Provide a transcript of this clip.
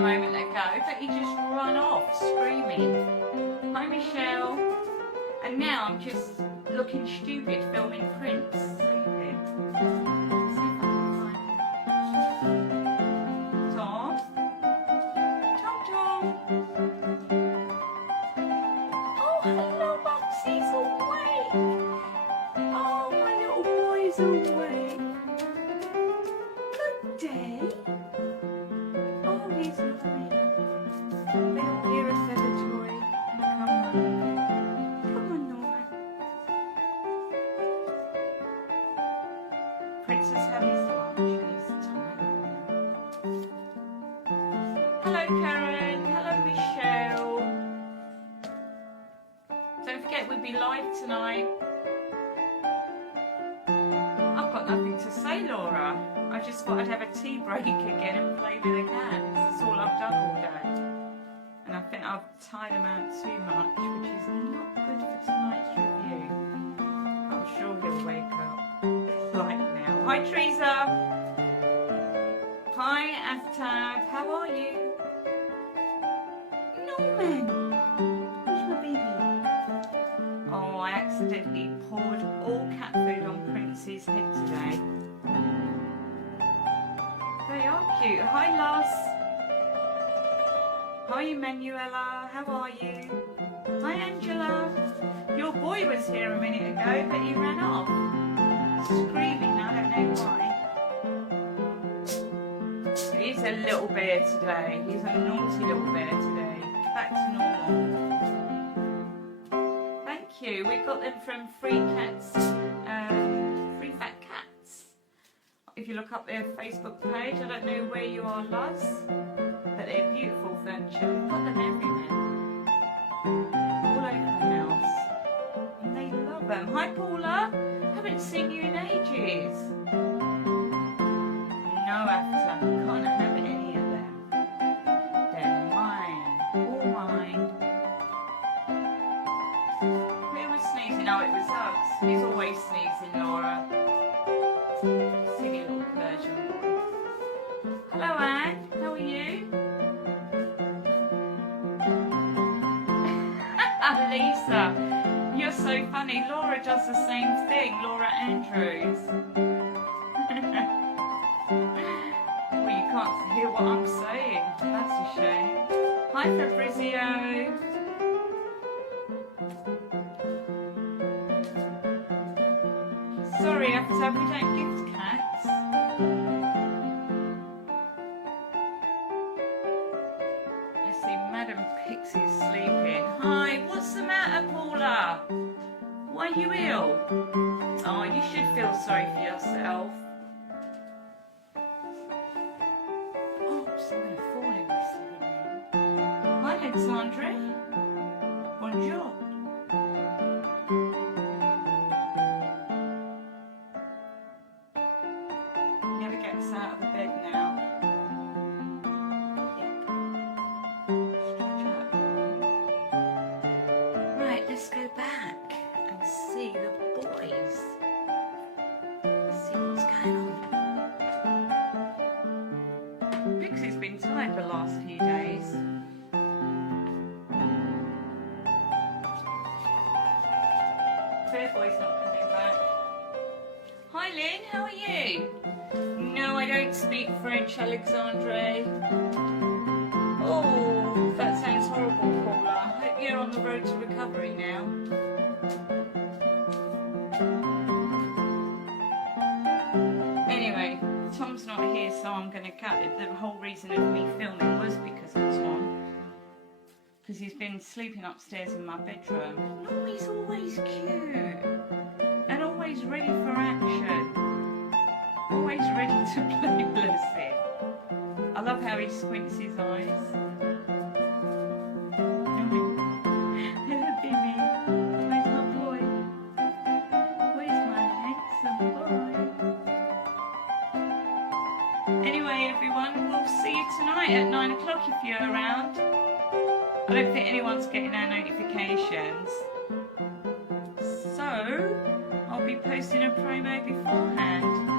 moment ago, but he just ran off screaming. Hi Michelle. And now I'm just looking stupid filming Prince sleeping. See if I can find him. Tom? Tom? Oh, hello Bubsy's awake. Oh, my little boy's awake. Good day. Oh, he's lovely. They all hear a feather toy and come home. Come on, Norman. Prince has had his lunch and he's tired now. Hello, Karen. Hello, Michelle. Don't forget we'll be live tonight. I've got nothing to say, Laura. I just thought I'd have a tea break again and play with the cats. That's all I've done all day. And I think I've tired them out too much, which is not good for tonight's review. I'm sure he'll wake up right now. Hi, Teresa. Hi, Aftab. How are you? Norman. Where's my baby? Oh, I accidentally poured all cat food on Prince's head today. They are cute. Hi, Lars. Hi, Emanuela. How are you? Hi, Angela. Your boy was here a minute ago, but he ran off. Screaming, I don't know why. He's a little bear today. He's a naughty little bear today. Back to normal. Thank you. We got them from Free Cats, Free Fat Cats. If you look up their Facebook page, I don't know where you are, Luz, but they're beautiful furniture. We've got them everywhere, all over the house, and they love them. Hi, Paula. Haven't seen you in ages. No, after can't have any of them. They're mine, all mine. Who was sneezing? Oh, it was us. He's always sneezing, Laura. Silly little Persian boy. Hello, Anne. How are you? Lisa, you're so funny. Laura does the same thing. Laura Andrews. Well, you can't hear what I'm saying. That's a shame. Hi, Fabrizio. Sorry, Aftab, we don't gift cats. I see Madam Pixie's sleeping. Hi, what's the matter, Paula? Why are you ill? Oh, you should feel sorry for yourself. Oops, I'm going to fall in this room. Hi, Alexandre. Bonjour. Never gets out of the bed now. Stretch out. Right, let's go back and see the boys. See what's going on. Pixie's been tired the last few days. Fair boy's not coming back. Hi Lynn, how are you? No, I don't speak French, Alexandre. Oh, that sounds horrible, Paula. I hope you're on the road to recovery now. Anyway, Tom's not here, so I'm going to cut it. The whole reason of me filming was because of Tom. Because he's been sleeping upstairs in my bedroom. No, he's always cute. And always ready for action. Always ready to play, bless him. I love how he squints his eyes. Hello, baby. Where's my boy? Where's my handsome boy? Anyway, everyone, we'll see you tonight at 9 o'clock if you're around. I don't think anyone's getting our notifications. So, I'll be posting a promo beforehand.